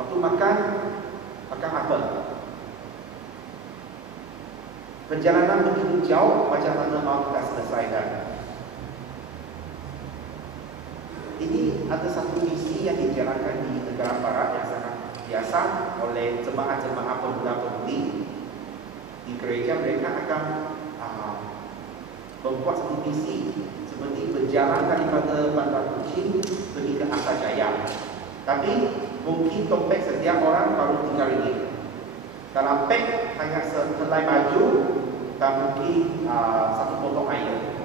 Waktu makan apa? Perjalanan begitu jauh, macam mana mau kita selesaikan? Ini ada satu misi yang dijalankan di negara barat yang sangat biasa oleh jemaat-jemaat pemuda-pemudi. Di gereja mereka akan membuat satu misi seperti berjalan daripada Bandar Kuching pergi ke Asajaya. Tapi mungkin dompet setiap orang baru RM3. Kalau pack hanya sehelai baju dan mungkin satu potong air.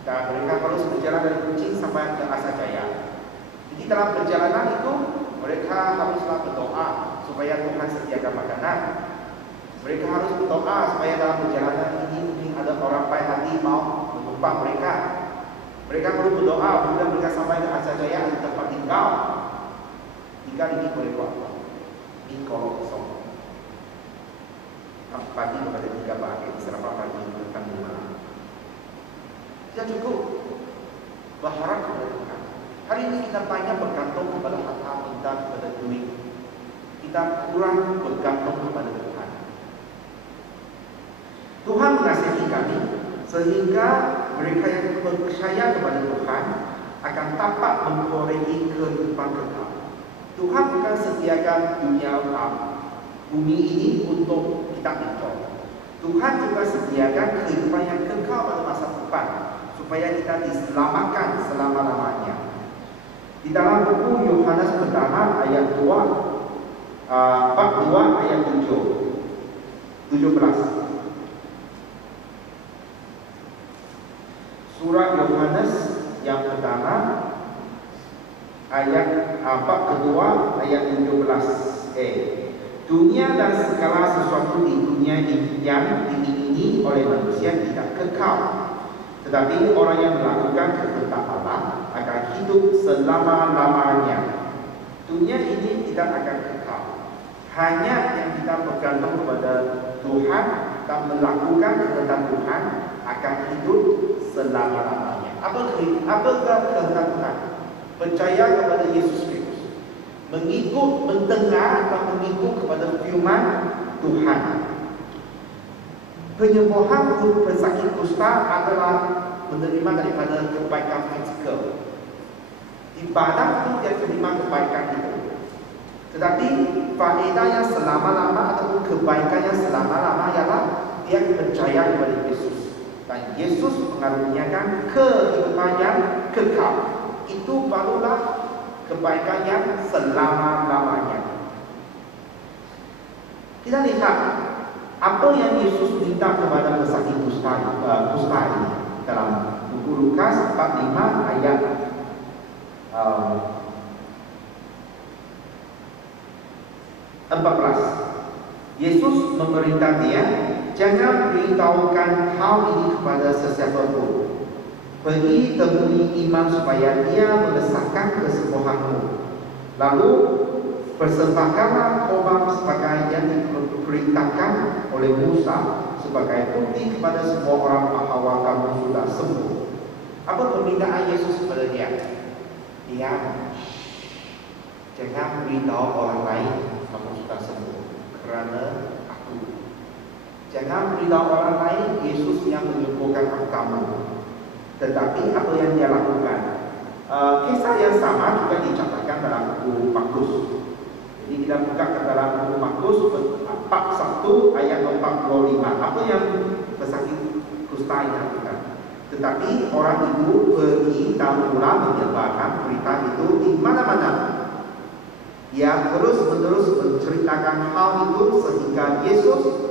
Dan mereka harus berjalan dari Kuching sampai ke Asajaya. Jadi dalam perjalanan itu mereka haruslah berdoa supaya Tuhan sediakan makanan. Mereka harus berdoa supaya dalam perjalanan ini mungkin ada orang baik hati mau menumpang mereka. Mereka perlu berdoa bila mereka sampai ke Asajaya ada tempat tinggal. Jika ini boleh buat apa? Ini kolom kosong. Pagi kepada 3 pagi, serapan pagi makan di malam. Tidak cukup berharap kepada Tuhan. Hari ini kita banyak bergantung kepada harta benda, kepada duit. Kita kurang bergantung kepada Tuhan. Tuhan mengasihi kami sehingga mereka yang percaya kepada Tuhan akan dapat memperolehi kehidupan kekal. Tuhan bukan sediakan dunia bumi ini untuk kita enjoy. Tuhan juga sediakan kehidupan yang kekal pada masa depan supaya kita diselamatkan selama-lamanya. Di dalam buku Yohanes pertama ayat 2 bab 2 ayat 17. Surah Yohanes yang pertama ayat bab kedua ayat 17. Dunia dan segala sesuatu di dunia yang diingini oleh manusia tidak kekal, tetapi orang yang melakukan kehendak Allah akan hidup selama-lamanya. Dunia ini tidak akan kekal. Hanya yang kita bergantung kepada Tuhan dan melakukan kehendak Tuhan akan hidup selama-lamanya. Apakah kehendak Tuhan? Percaya kepada Yesus Kristus, mengikut, mendengar dan mengikut kepada firman Tuhan. Penyembuhan pesakit kusta adalah menerima daripada kebaikan fizikal. Ibadah itu dia terima kebaikan itu. Tetapi faedah yang selama-lama ataupun kebaikan yang selama-lama ialah dia percaya kepada Yesus. Dan Yesus mengaruniakan kehidupan yang kekal. Itu barulah kebaikan yang selama-lamanya. Kita lihat apa yang Yesus minta kepada pesakit kusta ini dalam buku Lukas 45 ayat 14. Yesus memerintah dia, jangan beritahukan hal ini kepada sesiapa pun. Pergi temui imam supaya dia mengesahkan kesembuhanmu. Lalu persembahkanlah korban sebagai yang diperintahkan oleh Musa sebagai bukti kepada semua orang bahawa kamu sudah sembuh. Apa permintaan Yesus kepada dia? Dia jangan beritahu orang lain kamu sudah Jangan beritahu orang lain Yesus yang menyembuhkan kamu. Tetapi apa yang dia lakukan? Kisah yang sama juga dicatatkan dalam buku Markus. Jadi kita buka ke dalam buku Markus bab 1 ayat 45. Apa yang pesakit kusta ini lakukan? Tetapi orang itu pergi dan mula menyebarkan berita itu di mana-mana. Ia terus-menerus menceritakan hal itu sehingga Yesus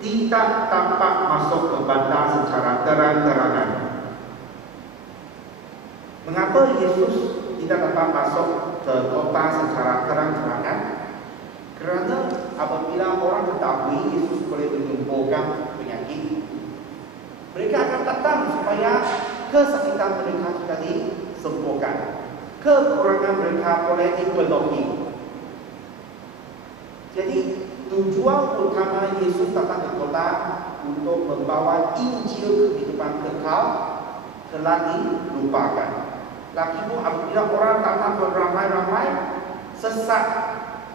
tidak dapat masuk ke bandar secara terang-terangan. Mengapa Yesus tidak dapat masuk ke kota secara terang-terangan? Kerana apabila orang ketahui Yesus boleh menyembuhkan penyakit, mereka akan datang supaya kesakitan mereka sudah disembuhkan, kekurangan mereka boleh dipenuhi. Jadi tujuan utama Yesus datang ke kota untuk membawa Injil kehidupan kekal telah dilupakan. Lagi pun apabila orang datang beramai-ramai sesat,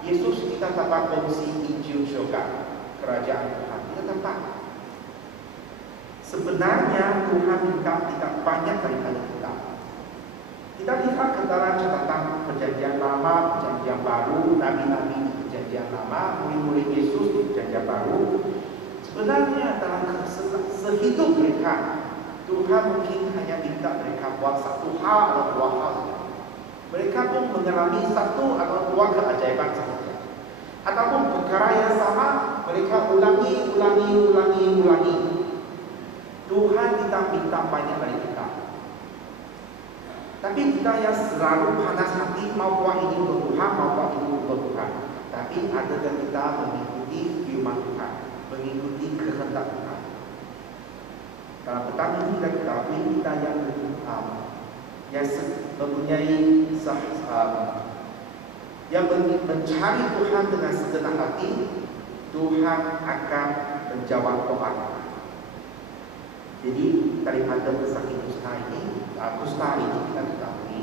Yesus kita dapat kongsi Injil syurga kerajaan Tuhan. Kita dapat. Sebenarnya Tuhan minta tidak banyak daripada kita. Kita lihat ke dalam catatan perjanjian lama, perjanjian baru, nabi-nabi di perjanjian lama, murid-murid Yesus di perjanjian baru. Sebenarnya dalam sehidup mereka, Tuhan mungkin hanya minta mereka buat satu hal atau dua hal saja. Mereka pun mengalami satu atau dua keajaiban saja. Ataupun perkara yang sama, mereka ulangi. Tuhan tidak minta banyak dari kita. Tapi kita yang selalu panas hati mau buat ini untuk Tuhan, mau buat itu untuk Tuhan. Tapi adakah kita mengikuti firman Tuhan, mengikuti kehendak Tuhan? Dalam petang ini kita ketahui kita yang mempunyai yang mencari Tuhan dengan segenap hati, Tuhan akan menjawab doa. Jadi daripada pesakit kusta ini kita ketahui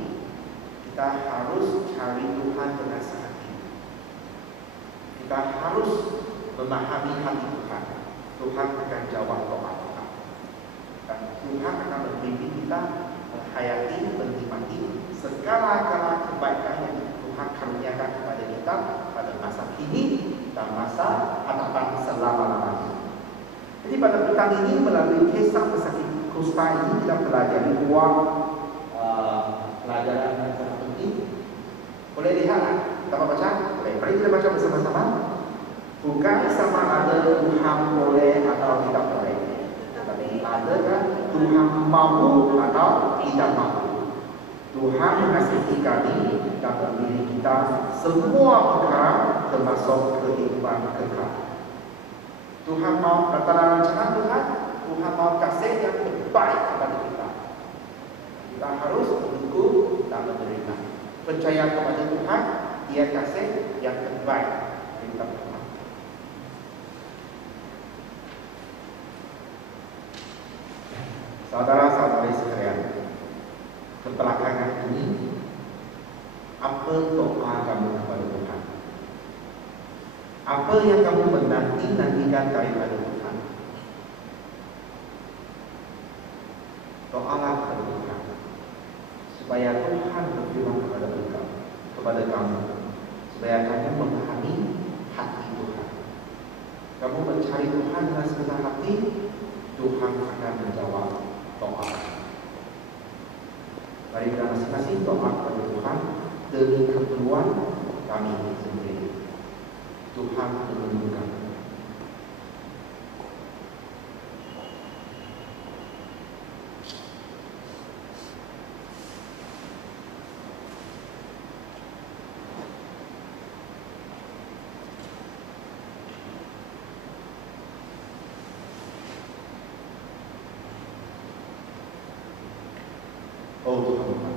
kita harus cari Tuhan dengan sehati. Kita harus memahami hati Tuhan. Tuhan akan jawab doa kita. Dan Tuhan akan membimbing kita menghayati, menikmati segala kebaikan yang Tuhan karuniakan kepada kita pada masa kini dan masa hadapan selama-lamanya. Jadi pada petang ini melalui kisah pesakit kusta ini kita pelajari dua pelajaran yang sangat penting. Boleh lihat? Kita baca? Boleh. Mari kita baca bersama-sama. Bukan sama ada Tuhan boleh atau tidak boleh, tetapi ada kan Tuhan mau atau tidak mau. Tuhan mengasihi kami dan memilih kita semua perkara termasuk kehidupan kekal. Tuhan mau dalam rencana Tuhan mau kasih yang terbaik kepada kita. Kita harus menunggu dan menerima. Percaya kepada Tuhan, Dia kasih yang terbaik kepada kita. Saudara-saudari sekalian, kebelakangan ini apa doa kamu kepada Tuhan? Apa yang kamu menanti-nantikan daripada Tuhan? Doalah kepada Tuhan supaya Tuhan berfirman kepada engkau, kepada kamu, supaya kamu memahami hati Tuhan. Kamu mencari Tuhan dengan segenap hati, Tuhan akan menjawab doa. Mari kita masing-masing doa kepada Tuhan demi keperluan kami sendiri. Tuhan menunjukkan. Oh Tuhan,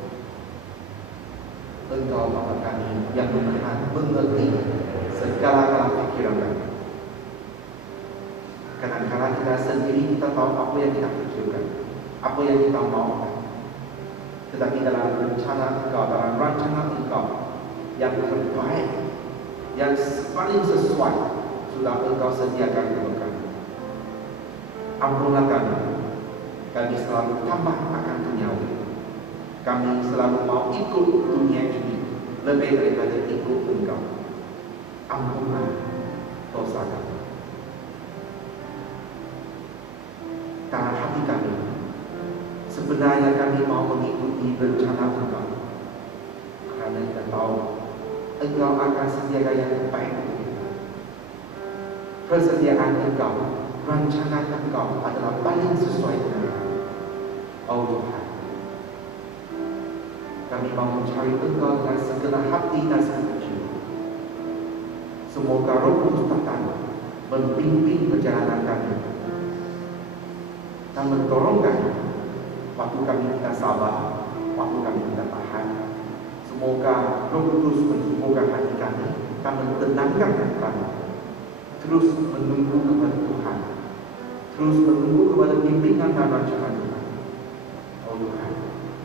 Engkau Bapa kami yang mengerti segala pikiran kami. Kadang-kadang kita sendiri kita tahu apa yang kita pikirkan, apa yang kita mau. Tetapi dalam rencana Engkau yang terbaik, yang paling sesuai sudah Engkau sediakan untuk kami. Ampunlah kami selalu tambah akan duniawi. Kami selalu mau ikut dunia ini lebih daripada ikut Engkau. Ampunlah dosa kami. Karena hati kami sebenarnya kami mau mengikuti rencana Engkau. Karena kita tahu Engkau akan sediakan yang terbaik untuk kita. Persediaan Engkau, rancangan Engkau adalah paling sesuai dengan kami. Oh Tuhan, kami mau mencari Engkau dengan segala hati dan segala jiwa. Semoga Roh Kudus datang membimbing perjalanan kami dan mendorong kami waktu kami tidak sabar, waktu kami tidak tahan. Semoga Roh Kudus menghiburkan hati kami dan menenangkan hati kami. Terus menunggu kepada Tuhan, terus menunggu kepada bimbingan dan rancangan Tuhan. Oh Tuhan,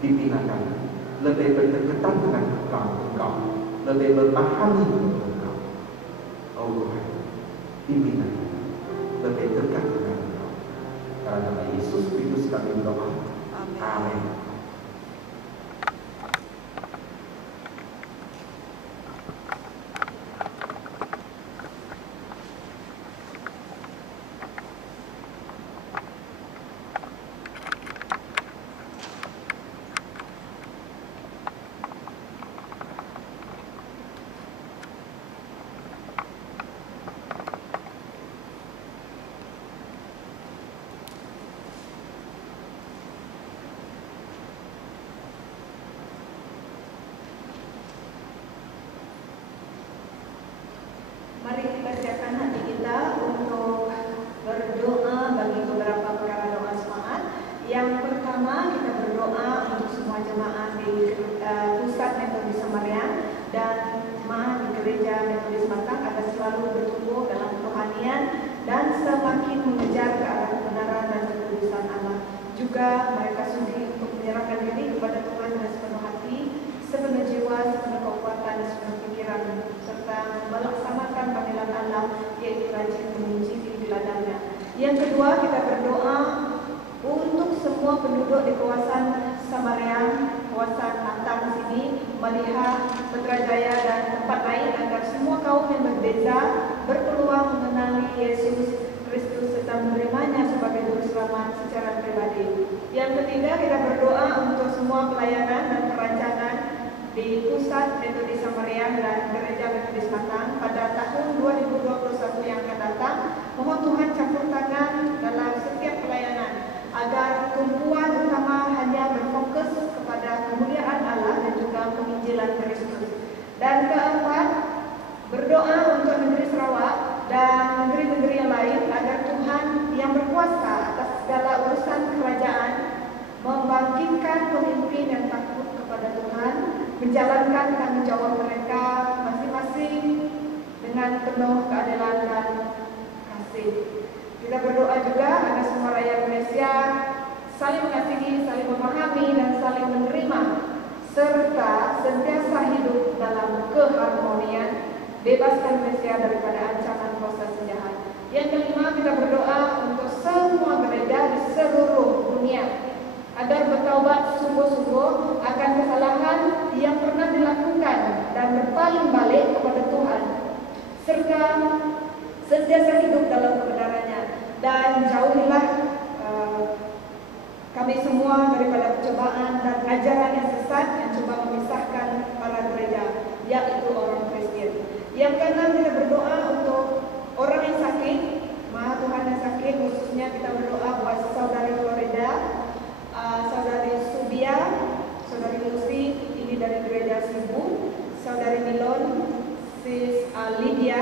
bimbingan kami lebih berdekatan dengan Engkau, lebih memahami Engkau. Oh Tuhan, bimbingan kami lebih dekat dengan Engkau. Dalam nama Yesus Kristus kami berdoa. Amin. Mari kita siapkan hati kita untuk berdoa bagi beberapa perkara doa semangat. Yang pertama, kita berdoa untuk semua jemaat di Pusat Metodis Samarian dan jemaat di Gereja Metodis Batang agar selalu bertumbuh dalam kerohanian dan semakin mengejar ke arah kebenaran dan kekudusan Allah. Juga mereka sudi untuk menyerahkan diri kepada Tuhan dengan sepenuh hati, sepenuh jiwa, sepenuh kekuatan dan sepenuh pikiran, serta melaksanakan panggilan Allah, yaitu rajin memuji di ladangnya. Yang kedua, kita berdoa untuk semua penduduk di kawasan Samaria, kawasan Natang sini, melihat Putrajaya dan tempat lain, agar semua kaum yang berbeza berpeluang mengenali Yesus Kristus serta menerimanya sebagai Juru Selamat secara pribadi. Yang ketiga, kita berdoa untuk semua pelayanan dan perancangan di Pusat Metodis Samarian dan Gereja Metodis Batang pada tahun 2021 yang akan datang. Mohon Tuhan campur tangan dalam setiap pelayanan agar tumpuan utama hanya berfokus kepada kemuliaan Allah dan juga penginjilan Kristus. Dan keempat, berdoa untuk negeri Sarawak dan negeri-negeri yang lain agar Tuhan yang berkuasa atas segala urusan kerajaan membangkitkan pemimpin yang takut kepada Tuhan, menjalankan tanggung jawab mereka masing-masing dengan penuh keadilan dan kasih. Kita berdoa juga agar semua rakyat Malaysia saling mengasihi, saling memahami dan saling menerima, serta sentiasa hidup dalam keharmonian, bebaskan Malaysia daripada ancaman kuasa jahat. Yang kelima, kita berdoa untuk semua gereja di seluruh dunia agar bertaubat sungguh-sungguh akan kesalahan yang pernah dilakukan dan berpaling balik kepada Tuhan, serta sentiasa hidup dalam kebenarannya, dan jauhilah kami semua daripada percobaan dan ajaran yang sesat yang coba memisahkan para gereja, yaitu orang Kristen. Yang keenam, kita berdoa untuk orang yang sakit, Tuhan yang sakit, khususnya kita berdoa buat saudari Florida, saudari Subia, saudari Lucy, ini dari gereja Sibu, saudari Milon, sis Lydia,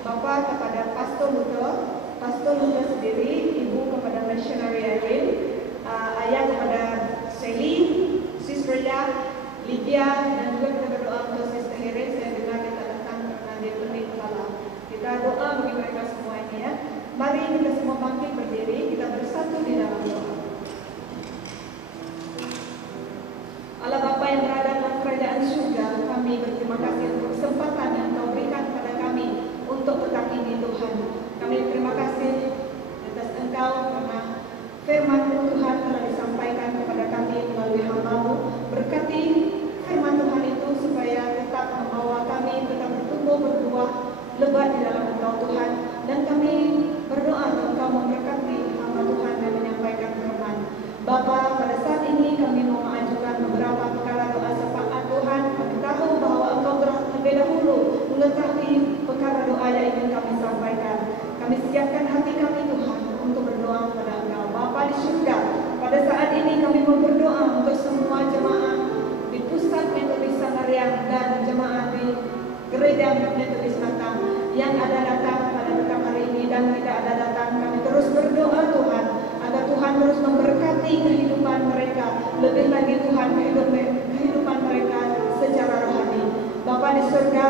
Bapa kepada Pastor Luther sendiri, Ibu kepada Missionary Irene, Ayah kepada Sally, Sis Raya, Lydia, dan juga kita berdoa untuk Sister Heren. Saya dengar kita datang karena dia pening kepala. Kita doa bagi mereka semua ini ya. Mari kita semua bangkit berdiri, kita bersatu di dalam doa. Allah Bapa yang berada dalam kerajaan surga, kami berterima kasih untuk kesempatan yang Kau berikan kepada kami untuk petang ini Tuhan. Kami berterima kasih atas Engkau karena dalam Engkau Tuhan, dan kami berdoa Engkau memberkati hamba Tuhan dan menyampaikan firman. Bapa, pada saat ini kami mau mengajukan beberapa perkara doa syafaat Tuhan. Kami tahu bahwa Engkau terlebih dahulu mengetahui perkara doa yang ingin kami sampaikan. Kami siapkan hati kami Tuhan untuk berdoa kepada Engkau. Bapa di surga, pada saat ini kami mau berdoa untuk semua jemaah di pusat Metodis Sanariang dan jemaah di gereja Metodis Batang yang ada datang pada petang hari ini dan tidak ada datang. Kami terus berdoa Tuhan agar Tuhan terus memberkati kehidupan mereka, lebih lagi Tuhan kehidupan mereka secara rohani. Bapa di surga,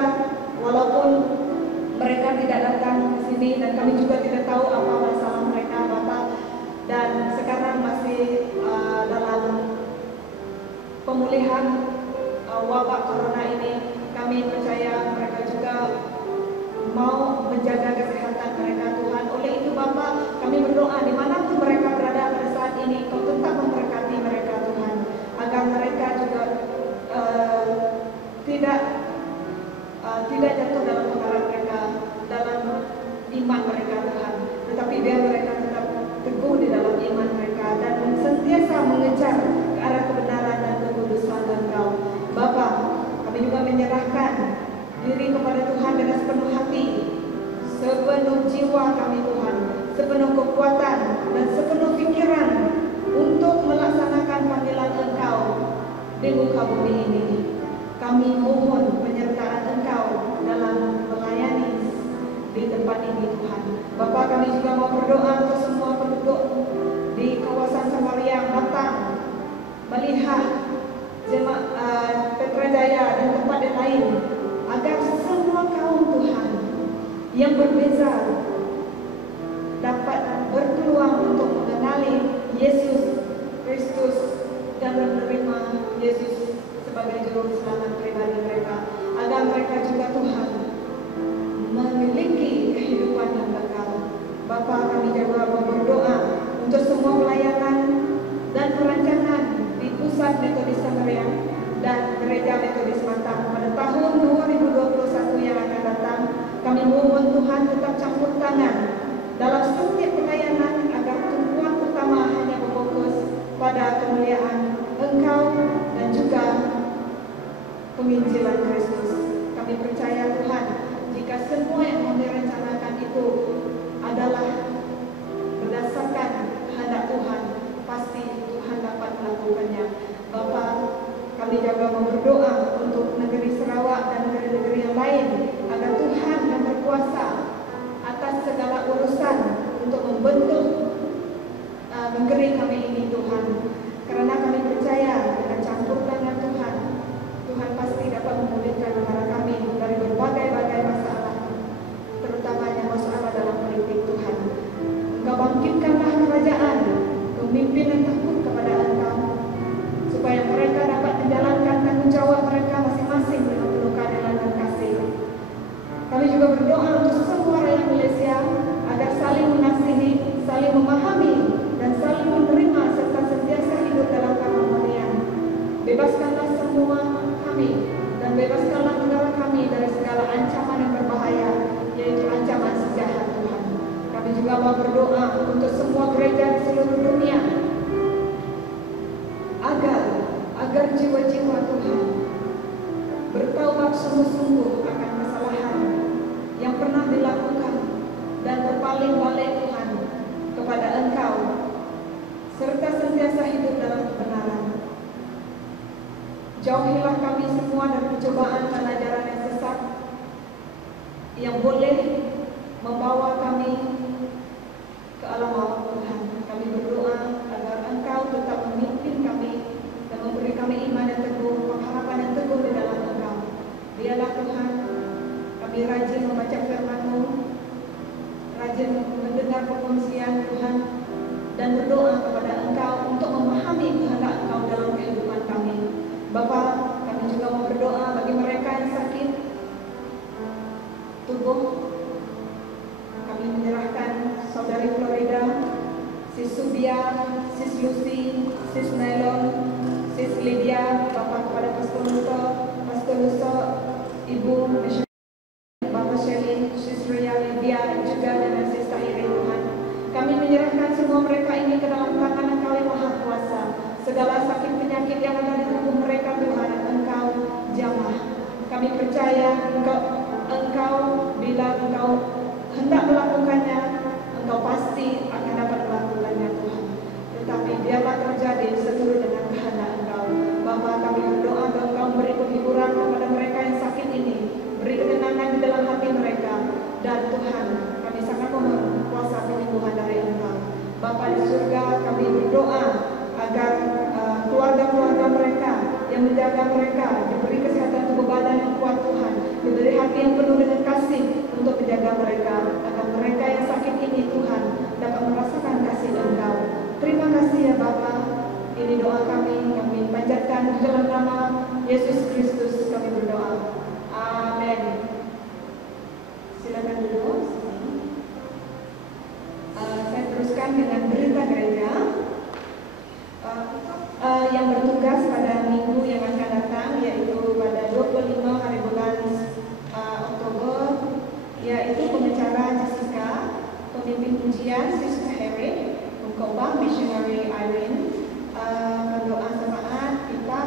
walaupun mereka tidak datang ke sini dan kami juga tidak tahu apa masalah mereka Bapa, dan sekarang masih dalam pemulihan wabak corona ini, kami percaya mereka juga mau menjaga kesehatan mereka Tuhan. Oleh itu Bapa, kami berdoa dimanapun mereka berada pada saat ini, Kau tetap memberkati mereka Tuhan, agar mereka juga tidak jatuh dalam pengaruh mereka, dalam iman mereka Tuhan, tetapi biar mereka tetap teguh di dalam iman mereka dan sentiasa mengejar ke arah kebenaran dan kekudusan Engkau. Bapa, kami juga menyerahkan diri kepada Tuhan dengan sepenuh hati, sepenuh jiwa kami Tuhan, sepenuh kekuatan dan sepenuh pikiran untuk melaksanakan panggilan Engkau di muka bumi ini. Kami mohon penyertaan Engkau dalam melayani di tempat ini Tuhan. Bapa, kami juga mau berdoa untuk semua penduduk di kawasan Sanariang, Batang, Melihat, Petrajaya dan tempat yang lain, agar semua kaum Tuhan yang berbeza dapat berpeluang untuk mengenali Yesus Kristus dan menerima Yesus sebagai juru selamat pribadi mereka, agar mereka juga Tuhan memiliki kehidupan yang kekal. Bapa, kami juga berdoa untuk semua pelayanan dan perancangan di pusat Metodis Sanariang dan gereja Metodis Batang pada tahun 2021 yang akan datang. Kami mohon Tuhan tetap campur tangan dalam setiap pelayanan, agar tumpuan utama hanya berfokus pada kemuliaan Engkau dan juga penginjilan Kristus. Kami percaya Tuhan, jika semua yang kami rencanakan itu adalah berdasarkan kehendak Tuhan, pasti Tuhan dapat melakukannya. Bapa, kami juga berdoa untuk negeri Sarawak dan negeri-negeri yang lain, agar Tuhan yang berkuasa atas segala urusan untuk membentuk negeri kami ini Tuhan. Karena kami percaya dengan campur tangan Tuhan, Tuhan pasti dapat memulihkan negara kami dari berbagai-bagai masalah, terutamanya masalah dalam politik Tuhan. Engkau bangkitkanlah kerajaan, pemimpin yang takut kepada Engkau, supaya mereka dapat menjalankan tanggung jawab mereka masing-masing dengan penuh keadilan dan kasih. Kami juga berdoa untuk semua rakyat Malaysia agar saling mengasihi, saling memahami, dan saling menerima serta sentiasa hidup dalam keharmonian. Bebaskanlah semua kami dan bebaskanlah negara kami dari segala ancaman yang berbahaya, yaitu ancaman sejahat Tuhan. Kami juga mau berdoa untuk semua gereja di seluruh dunia, agar jiwa-jiwa Tuhan bertaubat sungguh-sungguh akan kesalahan yang pernah dilakukan dan berpaling balik Tuhan kepada Engkau, serta sentiasa hidup dalam kebenaran. Jauhilah kami semua dari pencobaan dan ajaran yang sesat yang boleh membawa kami ke alam maut Tuhan. Kami berdoa agar Engkau tetap memimpin kami dan memberi kami iman yang teguh, pengharapan yang teguh di dalam Engkau. Biarlah Tuhan kami rajin membaca firman-Mu, rajin mendengar perkongsian Tuhan, dan berdoa kepada Engkau untuk memahami kehendak Engkau dalam kehidupan kami. Bapa, kami juga mau berdoa bagi mereka yang sakit tubuh. Kami menyerahkan saudari Florida, Sis Subia, Sis Lucy, Sis Nylon, Sis Lydia, Bapak kepada Pastor Luso, Ibu Bapak Shelly, Sis Royali, menyerahkan semua mereka ini ke dalam tangan Engkau yang Maha Kuasa. Segala sakit penyakit yang ada di tubuh mereka Tuhan, Engkau jamah. Kami percaya Engkau bila Engkau hendak melakukannya, Engkau pasti akan dapat melakukannya Tuhan. Tetapi biarlah terjadi seturut dengan kehendak Engkau. Bapa, kami berdoa agar Engkau beri penghiburan kepada mereka yang sakit ini, beri ketenangan di dalam hati mereka. Dan Tuhan, kami sangat memohon kuasa penyembuhan dari Engkau. Bapa di surga, kami berdoa agar keluarga-keluarga mereka yang menjaga mereka diberi kesehatan tubuh badan yang kuat Tuhan, diberi hati yang penuh dengan kasih untuk menjaga mereka, agar mereka yang sakit ini Tuhan dapat merasakan kasih Engkau. Terima kasih ya Bapa. Ini doa kami panjatkan di dalam nama Yesus Kristus kami berdoa. Amin. Silakan duduk. Saya teruskan dengan berita gereja. Yang bertugas pada minggu yang akan datang, yaitu pada 25 hari bulan Oktober, yaitu pengacara Jessica, pemimpin pujian Sister Harry, pengkhotbah missionary Irene, pendoa jemaat kita,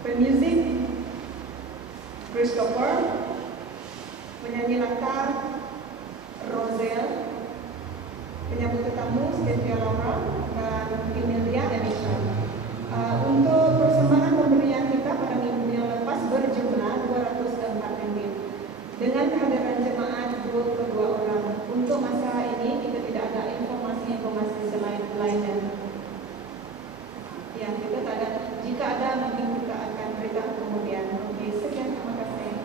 pemusik Christopher, penyanyi latar Rosel, penyambut tetamu Cynthia Laura, dan Emilia Elisha. Untuk persembahan pemberian kita pada minggu yang lepas berjumlah 204 ringgit. Dengan kehadiran jemaat 22 orang. Untuk masa ini kita tidak ada informasi selain lainnya. Yang kita tak ada. Jika ada, mungkin kita akan beritahu kemudian. Oke, sekian, terima kasih.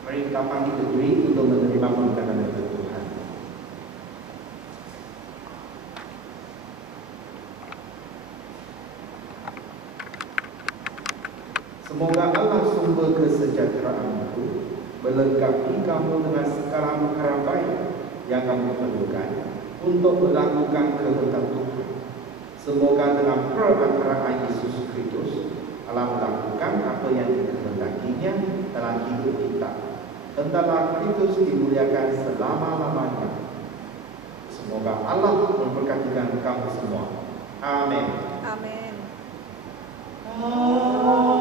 Mari kita panggil berdiri untuk menerima pemberkatan dari Tuhan. Semoga Allah sumber kesejahteraan itu melengkapi kamu dengan segala perkara baik yang kamu perlukan untuk melakukan kehendak Tuhan. Semoga dalam perantaraan Yesus Kristus Allah melakukan apa yang dikehendakinya dalam hidup kita. Hendaklah Kristus dimuliakan selama-lamanya. Semoga Allah memberkati kamu semua. Amin. Amin. Amin.